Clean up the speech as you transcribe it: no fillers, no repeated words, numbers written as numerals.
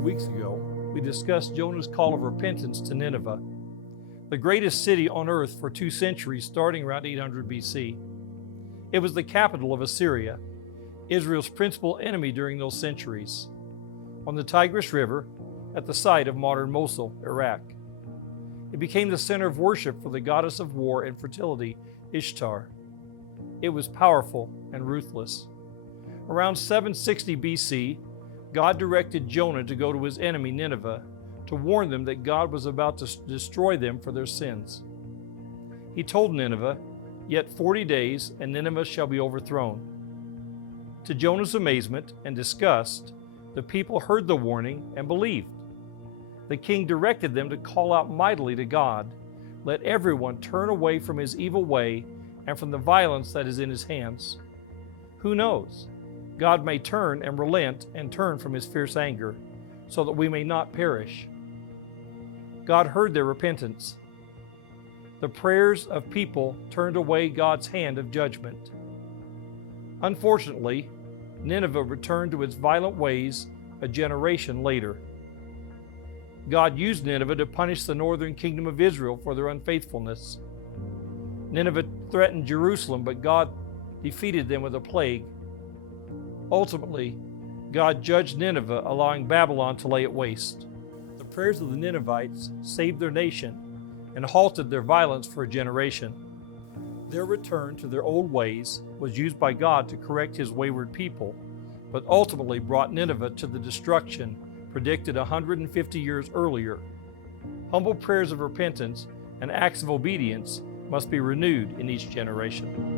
Several weeks ago, we discussed Jonah's call of repentance to Nineveh, the greatest city on earth for 2 centuries starting around 800 BC. It was the capital of Assyria, Israel's principal enemy during those centuries, on the Tigris River at the site of modern Mosul, Iraq. It became the center of worship for the goddess of war and fertility, Ishtar. It was powerful and ruthless. Around 760 BC, God directed Jonah to go to his enemy Nineveh to warn them that God was about to destroy them for their sins. He told Nineveh, "Yet 40 days, and Nineveh shall be overthrown." To Jonah's amazement and disgust, the people heard the warning and believed. The king directed them to call out mightily to God, "Let everyone turn away from his evil way and from the violence that is in his hands." Who knows? God may turn and relent and turn from his fierce anger, so that we may not perish. God heard their repentance. The prayers of people turned away God's hand of judgment. Unfortunately, Nineveh returned to its violent ways a generation later. God used Nineveh to punish the northern kingdom of Israel for their unfaithfulness. Nineveh threatened Jerusalem, but God defeated them with a plague. Ultimately, God judged Nineveh, allowing Babylon to lay it waste. The prayers of the Ninevites saved their nation and halted their violence for a generation. Their return to their old ways was used by God to correct his wayward people, but ultimately brought Nineveh to the destruction predicted 150 years earlier. Humble prayers of repentance and acts of obedience must be renewed in each generation.